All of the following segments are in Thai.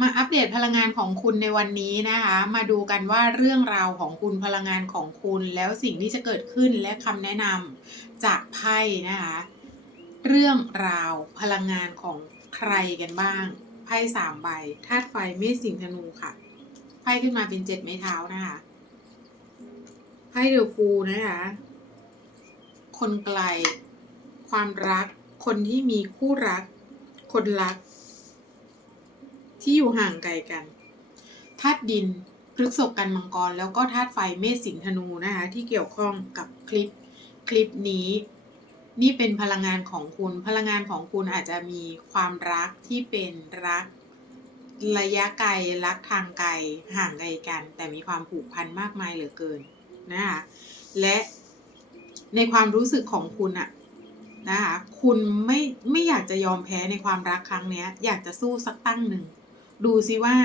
มาอัปเดตพลังงานของคุณในวันนี้นะคะ มาดูกันว่าเรื่องราวของคุณพลังงานของคุณแล้วสิ่งที่จะเกิดขึ้นและคำแนะนำจากไพ่นะคะ เรื่องราวพลังงานของใครกันบ้างไพ่สามใบธาตุไฟเมษสิงธนูค่ะไพ่ขึ้นมาเป็นเจ็ดไม้เท้านะคะไพ่เดอฟูนะคะ คนไกล ความรัก คนที่มีคู่รัก คนรัก ที่อยู่ห่างไกลกันธาตุดินพฤกษกันมังกร แล้วก็ธาตุไฟเมษสิงธนูนะคะที่เกี่ยวข้องกับคลิปคลิปนี้ นี่เป็นพลังงานของคุณ พลังงานของคุณอาจจะมีความรักที่เป็นรักระยะไกลรักทางไกลห่างไกลกัน แต่มีความผูกพันมากมายเหลือเกินนะคะและในความรู้สึกของคุณอะนะคะคุณไม่ไม่อยากจะยอมแพ้ในความรักครั้งนี้อยากจะสู้สักตั้งหนึ่ง ดูซิว่า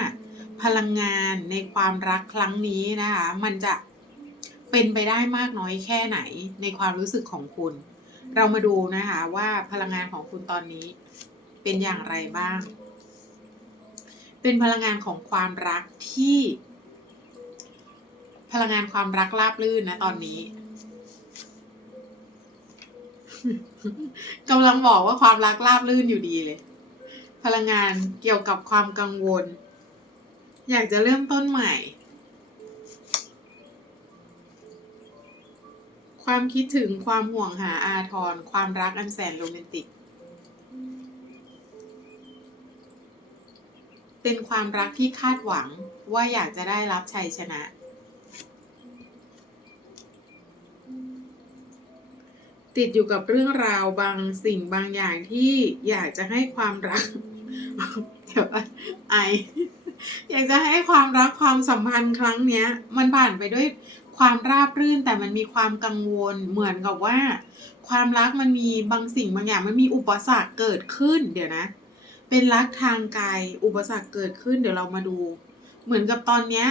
พลังงานในความรักครั้งนี้นะคะ มันจะเป็นไปได้มากน้อยแค่ไหนในความรู้สึกของคุณ เรามาดูนะคะว่าพลังงานของคุณตอนนี้เป็นอย่างไรบ้าง เป็นพลังงานของความรักที่ พลังงานความรักราบลื่นนะตอนนี้กำลังบอกว่าความรักราบลื่นอยู่ดีเลย พลังงานเกี่ยวกับความกังวล อยากจะเริ่มต้นใหม่ ความคิดถึงความห่วงหาอาทร ความรักอันแสนโรแมนติก เป็นความรักที่คาดหวังว่าอยากจะได้รับชัยชนะ ติดอยู่กับเรื่องราวบางสิ่งบางอย่างที่อยากจะให้ความรัก เดี๋ยวไอ อยากจะให้ความรักความสัมพันธ์ครั้งเนี้ย มันผ่านไปด้วยความราบรื่นแต่มันมีความกังวลเหมือนกับว่า ความรักมันมีบางสิ่งบางอย่างมันมีอุปสรรคเกิดขึ้น เดี๋ยวนะ เป็นรักทางไกลอุปสรรคเกิดขึ้นเดี๋ยวเรามาดู เหมือนกับตอนเนี้ย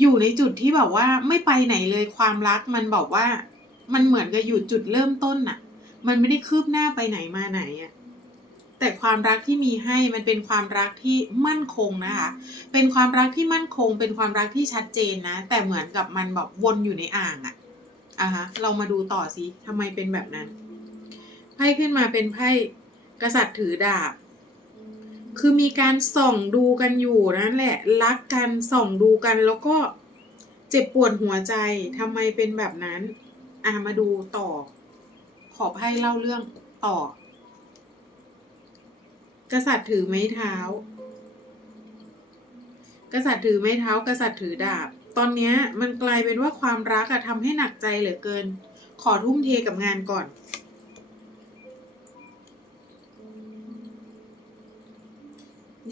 อยู่ในจุดที่แบบว่าไม่ไปไหนเลยความรักมันบอกว่า มันเหมือนกับอยู่จุดเริ่มต้นน่ะ มันไม่ได้คืบหน้าไปไหนมาไหนอะ แต่ความรักที่มีให้มันเป็นความรักที่มั่นคงนะคะ เป็นความรักที่มั่นคง เป็นความรักที่ชัดเจนนะ แต่เหมือนกับมันแบบวนอยู่ในอ่างอะอะฮะ เรามาดูต่อสิทำไมเป็นแบบนั้น ไพ่ขึ้นมาเป็นไพ่กษัตริย์ถือดาบ คือมีการส่องดูกันอยู่นั่นแหละ รักกันส่องดูกันแล้วก็เจ็บปวดหัวใจทำไมเป็นแบบนั้น อะมาดูต่อ ขอให้เล่าเรื่องต่อ กษัตริย์ถือไม้เท้า กษัตริย์ถือไม้เท้า กษัตริย์ถือดาบ ตอนนี้มันกลายเป็นว่าความรักอะทำให้หนักใจเหลือเกิน ขอทุ่มเทกับงานก่อน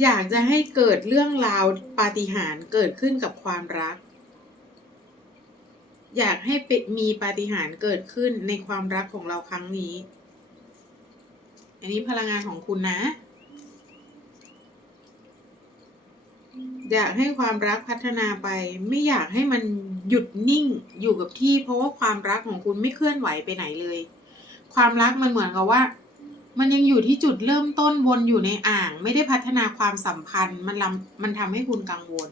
อยากจะให้เกิดเรื่องราวปาฏิหาริย์เกิดขึ้นกับความรัก อยากให้มีปาฏิหาริย์เกิดขึ้นในความรักของเราครั้งนี้ อันนี้พลังงานของคุณนะ อยากให้ความรักพัฒนาไป ไม่อยากให้มันหยุดนิ่งอยู่กับที่ เพราะว่าความรักของคุณไม่เคลื่อนไหวไปไหนเลย ความรักมันเหมือนกับว่า มันยังอยู่ที่จุดเริ่มต้นวนอยู่ในอ่าง ไม่ได้พัฒนาความสัมพันธ์ มันลำมันทำให้คุณกังวล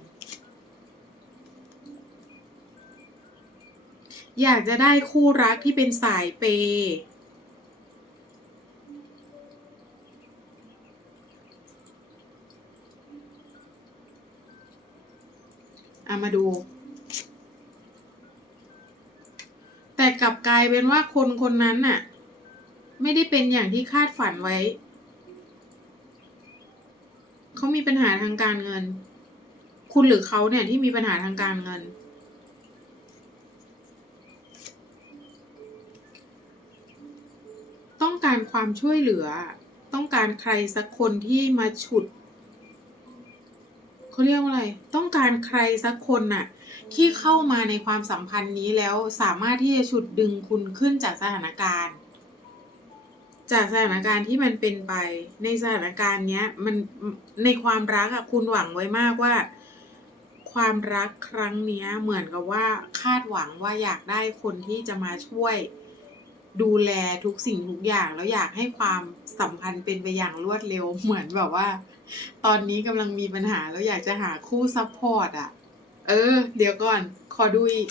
อยากจะได้คู่รักที่เป็นสายเปย์ เอามาดู แต่กลับกลายเป็นว่าคนคนนั้นน่ะ ไม่ได้เป็นอย่างที่คาดฝันไว้ เขามีปัญหาทางการเงิน คุณหรือเขาเนี่ยที่มีปัญหาทางการเงินต้องการความช่วยเหลือ ต้องการใครสักคนที่มาฉุด เขาเรียกว่าอะไร ต้องการใครสักคนน่ะ ที่เข้ามาในความสัมพันธ์นี้แล้วสามารถที่จะฉุดดึงคุณขึ้นจากสถานการณ์ จากสถานการณ์ที่มันเป็นไป ในสถานการณ์เนี้ยมันในความรักอะคุณหวังไว้มากว่า ความรักครั้งเนี้ยเหมือนกับว่าคาดหวังว่าอยากได้คนที่จะมาช่วยดูแลทุกสิ่งทุกอย่างแล้วอยากให้ความสัมพันธ์เป็นไปอย่างรวดเร็วเหมือนแบบว่า ตอนนี้กำลังมีปัญหาแล้วอยากจะหาคู่ซัพพอร์ตอะ เออ เดี๋ยวก่อน ขอดูอีก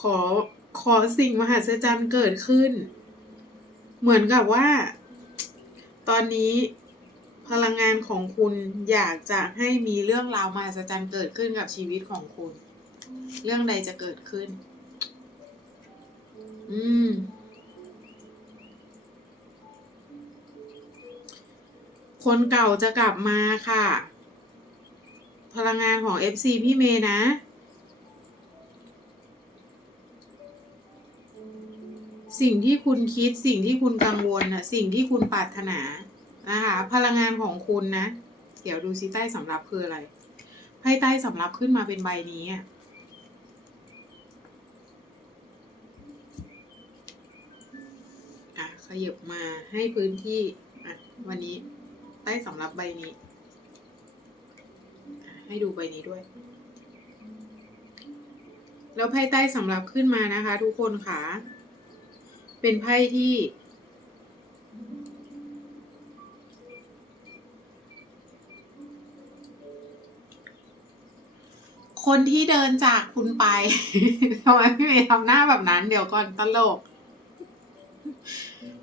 ขอขอสิ่งมหัศจรรย์เกิดขึ้น เหมือนกับว่า ตอนนี้พลังงานของคุณอยากจะให้มีเรื่องราวมหัศจรรย์เกิดขึ้นกับชีวิตของคุณ เรื่องใดจะเกิดขึ้น อืม คนเก่าจะกลับมาค่ะ พลังงานของ FC พี่เมย์นะ สิ่งที่คุณคิดสิ่งที่คุณกังวลน่ะสิ่งที่คุณปรารถนานะคะพลังงานของคุณนะ เดี๋ยวดูซิใต้สำรับคืออะไรไพ่ใต้สำรับขึ้นมาเป็นใบนี้อะอะขยับมาให้พื้นที่อะวันนี้ ใต้สำรับใบนี้ ให้ดูใบนี้ด้วย แล้วไพ่ใต้สำรับขึ้นมานะคะ ทุกคนค่ะ เป็นไพ่ที่ คนที่เดินจากคุณไปทำไมพี่เมย์ทำหน้าแบบนั้น เดี๋ยวก่อนตลก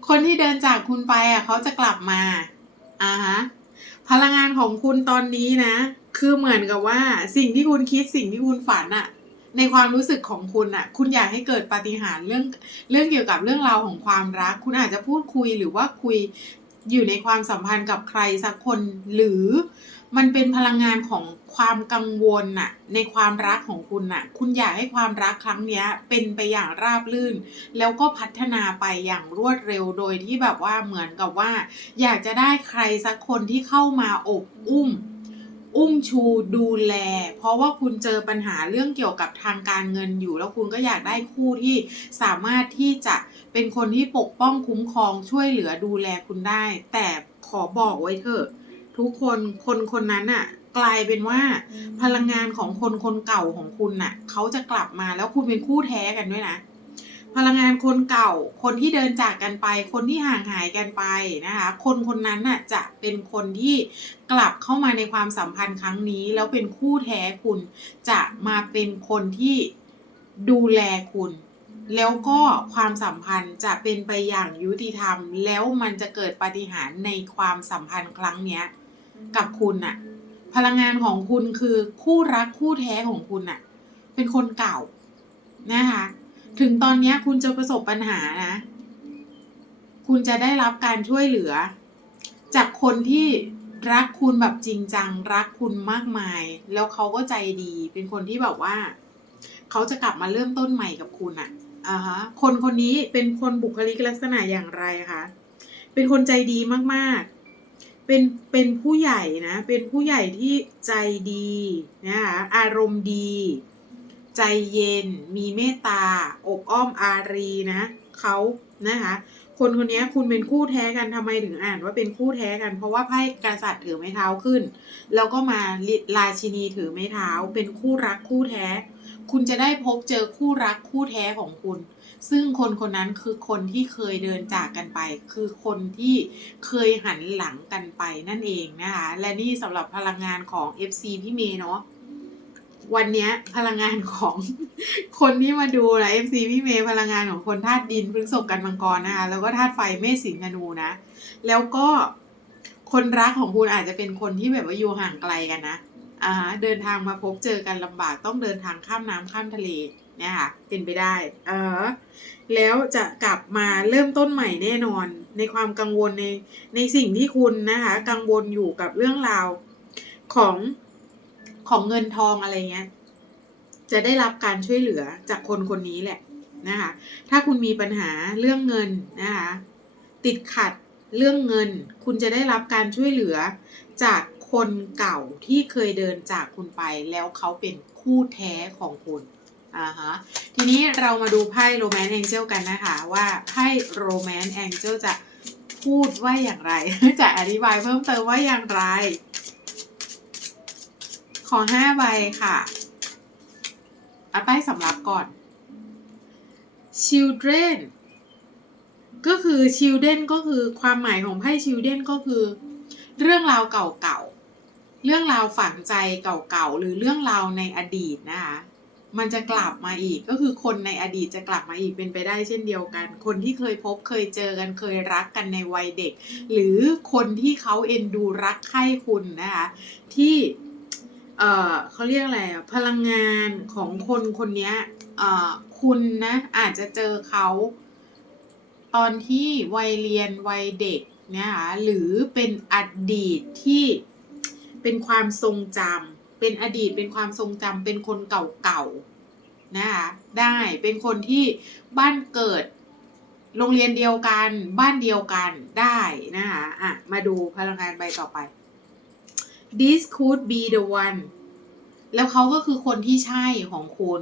คนที่เดินจากคุณไปอะเขาจะกลับมา อ่าฮะพลังงานของคุณตอนนี้นะ คือเหมือนกับว่า สิ่งที่คุณคิดสิ่งที่คุณฝันอะในความรู้สึกของคุณอะคุณอยากให้เกิดปาฏิหาริย์เรื่องเรื่องเกี่ยวกับเรื่องราวของความรัก คุณอาจจะพูดคุยหรือว่าคุยอยู่ในความสัมพันธ์กับใครสักคน หรือมันเป็นพลังงานของ ความกังวลน่ะในความรักของคุณน่ะ คุณอยากให้ความรักครั้งนี้เป็นไปอย่างราบรื่น แล้วก็พัฒนาไปอย่างรวดเร็วโดยที่แบบว่าเหมือนกับว่า อยากจะได้ใครสักคนที่เข้ามาอบอุ้ม อุ้มชูดูแล เพราะว่าคุณเจอปัญหาเรื่องเกี่ยวกับทางการเงินอยู่ แล้วคุณก็อยากได้คู่ที่สามารถที่จะเป็นคนที่ปกป้องคุ้มครองช่วยเหลือดูแลคุณได้ แต่ขอบอกไว้เถอะทุกคนคนคนนั้นน่ะ กลายเป็นว่าพลังงานของคนคนเก่าของคุณน่ะเขาจะกลับมาแล้วคุณเป็นคู่แท้กันด้วยนะ พลังงานคนเก่า คนที่เดินจากกันไป คนที่ห่างหายกันไปนะคะ คนคนนั้นน่ะจะเป็นคนที่กลับเข้ามาในความสัมพันธ์ครั้งนี้ แล้วเป็นคู่แท้คุณจะมาเป็นคนที่ดูแลคุณแล้วก็ความสัมพันธ์จะเป็นไปอย่างยุติธรรม แล้วมันจะเกิดปาฏิหาริย์ในความสัมพันธ์ครั้งเนี้ย กับคุณน่ะ พลังงานของคุณคือคู่รักคู่แท้ของคุณน่ะเป็นคนเก่านะคะ ถึงตอนนี้คุณจะประสบปัญหานะ คุณจะได้รับการช่วยเหลือ จากคนที่รักคุณแบบจริงจัง รักคุณมากมาย แล้วเขาก็ใจดี เป็นคนที่แบบว่า เขาจะกลับมาเริ่มต้นใหม่กับคุณอะ่ะอ่าฮะคนคนนี้เป็นคนบุคลิกลักษณะอย่างไรคะ เป็นคนใจดีมากๆ เป็นเป็นผู้ใหญ่นะ เป็นผู้ใหญ่ที่ใจดีนะคะอารมณ์ดี ใจเย็น มีเมตตาอบอ้อมอารีนะเขานะคะคนคนนี้คุณเป็นคู่แท้กันทำไมถึงอ่านว่าเป็นคู่แท้กัน เพราะว่าไพ่กษัตริย์ถือไม้เท้าขึ้น แล้วก็มาราชินีถือไม้เท้า เป็นคู่รักคู่แท้ คุณจะได้พบเจอคู่รักคู่แท้ของคุณ ซึ่งคนคนนั้นคือคนที่เคยเดินจากกันไป คือคนที่เคยหันหลังกันไปนั่นเองนะคะและนี่สำหรับพลังงานของ FC พี่เมย์เนาะวันนี้พลังงานของคนที่มาดูนะ FC พี่เมย์พลังงานของคนธาตุดินพฤษภกันมังกรนะคะแล้วก็ธาตุไฟเมษสิงห์ธนูนะ แล้วก็คนรักของคุณอาจจะเป็นคนที่แบบว่าอยู่ห่างไกลกันนะอ่าเดินทางมาพบเจอกันลำบากต้องเดินทางข้ามน้ำข้ามทะเล เนี่ยค่ะเป็นไปได้ เออ แล้วจะกลับมาเริ่มต้นใหม่แน่นอน ในความกังวลในในสิ่งที่คุณนะคะ กังวลอยู่กับเรื่องราวของของเงินทองอะไรเงี้ย จะได้รับการช่วยเหลือจากคนคนนี้แหละนะคะ ถ้าคุณมีปัญหาเรื่องเงินนะคะ ติดขัดเรื่องเงิน คุณจะได้รับการช่วยเหลือจากคนเก่าที่เคยเดินจากคุณไปแล้วเขาเป็นคู่แท้ของคุณ อ่าฮะทีนี้เรามาดูไพ่โรแมนต์แองเจิลกันนะคะ ว่าไพ่โรแมนต์แองเจิลจะพูดว่าอย่างไร จะอธิบายเพิ่มเติมว่าอย่างไร ขอห้าใบค่ะเอาใต้สำรับก่อน children ก็คือ children ก็คือความหมายของไพ่ children ก็คือ เรื่องราวเก่าๆ เรื่องราวฝังใจเก่าๆ หรือเรื่องราวในอดีตนะคะ มันจะกลับมาอีกก็คือคนในอดีตจะกลับมาอีกเป็นไปได้เช่นเดียวกัน คนที่เคยพบเคยเจอกันเคยรักกันในวัยเด็ก หรือคนที่เขาเอ็นดูรักใคร่คุณนะคะที่เอ่อเขาเรียกอะไรอะพลังงานของคนคนนี้เอ่อคุณนะอาจจะเจอเขา ตอนที่วัยเรียนวัยเด็กนะคะหรือเป็นอดีตที่เป็นความทรงจำ เป็นอดีตเป็นความทรงจำเป็นคนเก่าๆนะคะได้เป็นคนที่บ้านเกิดโรงเรียนเดียวกันบ้านเดียวกันได้นะคะอะมาดูพลังงานใบต่อไป this could be the one แล้วเขาก็คือคนที่ใช่ของคุณ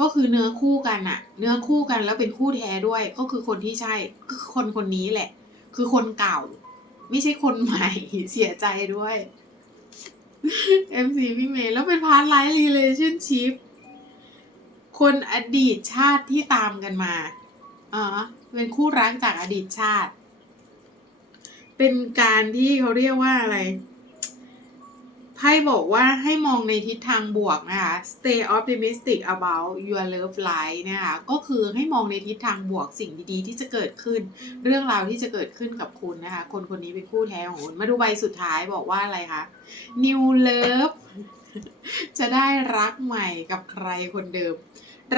ก็คือเนื้อคู่กันอะเนื้อคู่กันแล้วเป็นคู่แท้ด้วย ก็คือคนที่ใช่ก็คือคนคนนี้แหละ คือคนเก่า ไม่ใช่คนใหม่เสียใจด้วย เอ็มซีพี่เมย์แล้วเป็นพาร์ทไลฟ์รีเลชั่นชิพคนอดีตชาติที่ตามกันมาอ๋อเป็นคู่รักจากอดีตชาติ เป็นการที่เขาเรียกว่าอะไร ไพ่บอกว่าให้มองในทิศทางบวกนะคะ stay optimistic about your love life นะคะก็คือให้มองในทิศทางบวกสิ่งดีๆ ที่จะเกิดขึ้น เรื่องราวที่จะเกิดขึ้นกับคุณนะคะ คนคนนี้เป็นคู่แท้ของคุณมาดูใบสุดท้ายบอกว่าอะไรคะ new love จะได้รักใหม่กับใครคนเดิม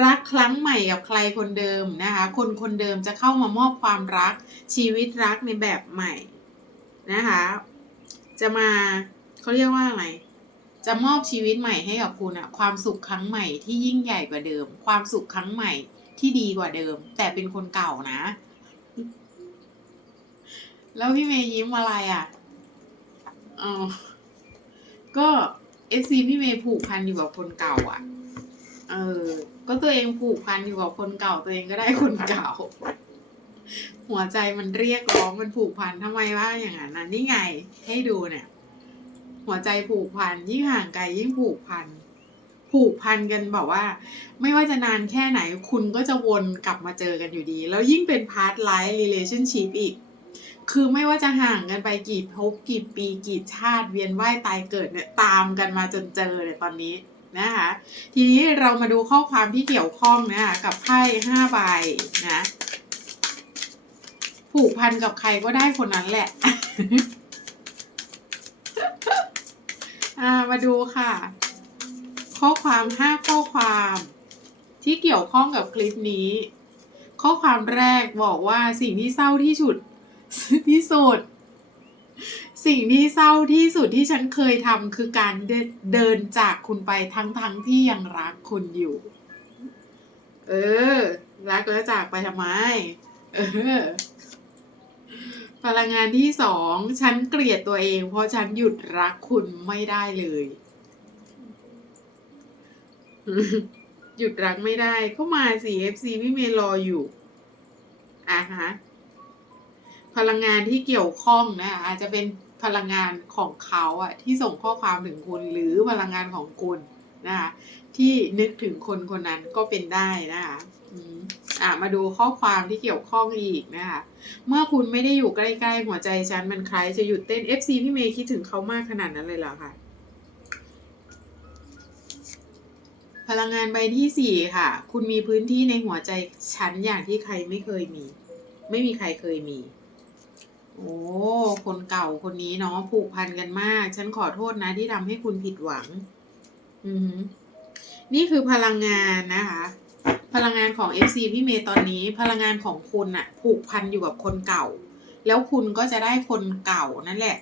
รักครั้งใหม่กับใครคนเดิมนะคะ คนคนเดิมจะเข้ามามอบความรักชีวิตรักในแบบใหม่นะคะ จะมา เขาเรียกว่าอะไร จะมอบชีวิตใหม่ให้กับคุณอะความสุขครั้งใหม่ที่ยิ่งใหญ่กว่าเดิม ความสุขครั้งใหม่ที่ดีกว่าเดิม แต่เป็นคนเก่านะ แล้วพี่เมย์ยิ้มอะไรอะอ๋อก็เอฟซีพี่เมย์ผูกพันอยู่กับคนเก่าอะเออ ก็ตัวเองผูกพันอยู่กับคนเก่าตัวเองก็ได้คนเก่า หัวใจมันเรียกร้องมันผูกพันทำไมว่าอย่างนั้นนี่ไง ให้ดูเนี่ย หัวใจผูกพันยิ่งห่างไกลยิ่งผูกพันผูกพันกันแบบว่า ไม่ว่าจะนานแค่ไหนคุณก็จะวนกลับมาเจอกันอยู่ดี แล้วยิ่งเป็นพาร์ทไลฟ์ relationship อีก คือไม่ว่าจะห่างกันไปกี่ภพกี่ปีกี่ชาติเวียนว่ายตายเกิดเนี่ยตามกันมาจนเจอเนี่ยตอนนี้นะคะทีนี้เรามาดูข้อความที่เกี่ยวข้องนะคะกับไพ่ห้าใบนะผูกพันกับใครก็ได้คนนั้นแหละ อ่ามาดูค่ะ ข้อความห้าข้อความที่เกี่ยวข้องกับคลิปนี้ ข้อความแรกบอกว่าสิ่งที่เศร้าที่สุดที่สุด สิ่งที่เศร้าที่สุดที่ฉันเคยทำคือการเดินเดินจากคุณไปทั้งทั้งที่ยังรักคุณอยู่ เออ รักแล้วจากไปทำไม เออ พลังงานที่สองฉันเกลียดตัวเอง เพราะฉันหยุดรักคุณไม่ได้เลย หยุดรักไม่ได้ก็มาสิ FC พี่เมย์รออยู่อะฮะพลังงานที่เกี่ยวข้องนะคะอาจจะเป็นพลังงานของเขาอะที่ส่งข้อความถึงคุณหรือพลังงานของคุณนะคะที่นึกถึงคนคนนั้นก็เป็นได้นะคะ อะมาดูข้อความที่เกี่ยวข้องอีกนะคะ เมื่อคุณไม่ได้อยู่ใกล้ๆหัวใจฉันมันคล้ายจะหยุดเต้น FC พี่เมย์คิดถึงเขามากขนาดนั้นเลยเหรอคะพลังงานใบที่สี่ค่ะ คุณมีพื้นที่ในหัวใจฉันอย่างที่ใครไม่เคยมี ไม่มีใครเคยมี โอ้ คนเก่าคนนี้เนาะผูกพันกันมาก ฉันขอโทษนะที่ทำให้คุณผิดหวัง อือหือนี่คือพลังงานนะคะ พลังงานของ FC พี่เมย์ตอนนี้พลังงานของคุณอะผูกพันอยู่กับคนเก่า แล้วคุณก็จะได้คนเก่านั่นแหละ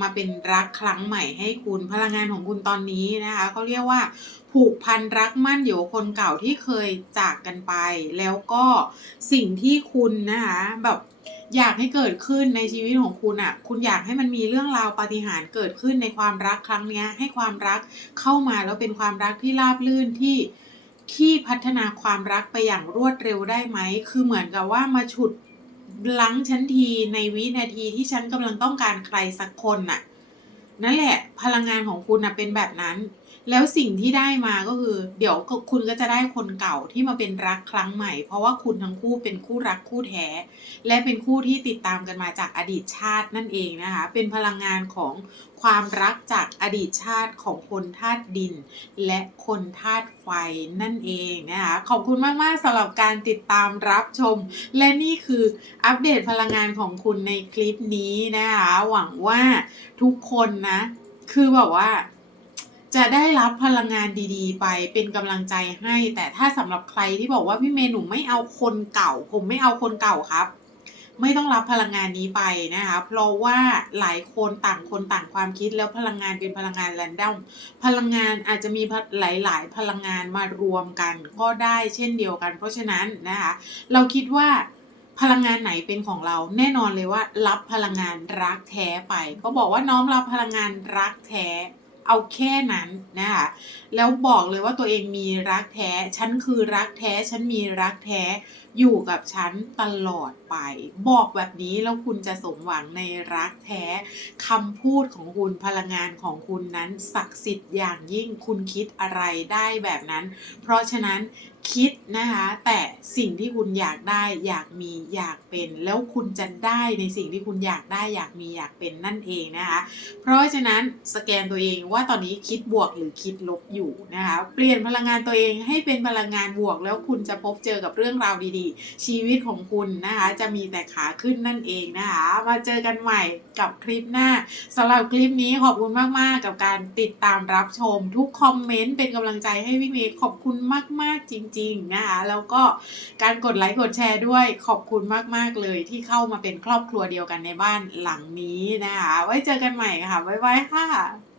มาเป็นรักครั้งใหม่ให้คุณพลังงานของคุณตอนนี้นะคะเขาเรียกว่า ผูกพันรักมั่นอยู่กับคนเก่าที่เคยจากกันไป แล้วก็สิ่งที่คุณนะคะแบบอยากให้เกิดขึ้นในชีวิตของคุณอะ่ะ คุณอยากให้มันมีเรื่องราวปาฏิหาริย์เกิดขึ้นในความรักครั้งนี้ให้ความรักเข้ามาแล้วเป็นความรักที่ราบลื่นที่ ที่พัฒนาความรักไปอย่างรวดเร็วได้ไหม คือเหมือนกับว่ามาฉุดลังฉันทีในวินาทีที่ฉันกำลังต้องการใครสักคนน่ะ นั่นแหละ พลังงานของคุณนะเป็นแบบนั้น แล้วสิ่งที่ได้มาก็คือ เดี๋ยวคุณก็จะได้คนเก่าที่มาเป็นรักครั้งใหม่ เพราะว่าคุณทั้งคู่เป็นคู่รักคู่แท้ และเป็นคู่ที่ติดตามกันมาจากอดีตชาตินั่นเองนะคะ เป็นพลังงานของความรักจากอดีตชาติของคนธาตุดิน และคนธาตุไฟนั่นเองนะคะขอบคุณมาก ๆสำหรับการติดตามรับชม และนี่คืออัปเดตพลังงานของคุณในคลิปนี้นะคะหวังว่าทุกคนนะ คือแบบว่า จะได้รับพลังงานดีๆ ไปเป็นกำลังใจให้ แต่ถ้าสำหรับใครที่บอกว่าพี่เมย์หนูไม่เอาคนเก่า ผมไม่เอาคนเก่าครับ ไม่ต้องรับพลังงานนี้ไปนะคะเพราะว่าหลายคนต่างคนต่างความคิดแล้วพลังงานเป็นพลังงานแรนดอมพลังงานอาจจะมีหลาย ๆ พลังงานมารวมกันก็ได้เช่นเดียวกัน เพราะฉะนั้นนะคะเราคิดว่าพลังงานไหนเป็นของเราแน่นอนเลยว่า รับพลังงานรักแท้ไป ก็บอกว่าน้อมรับพลังงานรักแท้ เอาแค่นั้นนะคะแล้วบอกเลยว่าตัวเองมีรักแท้ ฉันคือรักแท้ ฉันมีรักแท้ อยู่กับฉันตลอดไป บอกแบบนี้แล้วคุณจะสมหวังในรักแท้คำพูดของคุณพลังงานของคุณนั้นศักดิ์สิทธิ์อย่างยิ่งคุณคิดอะไรได้แบบนั้น เพราะฉะนั้น คิดนะคะ แต่สิ่งที่คุณอยากได้อยากมีอยากเป็น แล้วคุณจะได้ในสิ่งที่คุณอยากได้อยากมีอยากเป็นนั่นเองนะคะ เพราะฉะนั้นสแกนตัวเองว่าตอนนี้คิดบวกหรือคิดลบอยู่นะคะเปลี่ยนพลังงานตัวเองให้เป็นพลังงานบวก แล้วคุณจะพบเจอกับเรื่องราวดีๆ ชีวิตของคุณนะคะ จะมีแต่ขาขึ้นนั่นเองนะคะมาเจอกันใหม่กับคลิปหน้าสำหรับคลิปนี้ขอบคุณมากๆ กับการติดตามรับชม ทุกคอมเมนต์เป็นกำลังใจให้พี่เมย์ขอบคุณมากๆจริงริง ๆ นะคะ แล้วก็การกดไลค์กดแชร์ด้วยขอบคุณมากๆเลยที่เข้ามาเป็นครอบครัวเดียวกันในบ้านหลังนี้นะคะ ไว้เจอกันใหม่ค่ะ บ๊ายบายค่ะ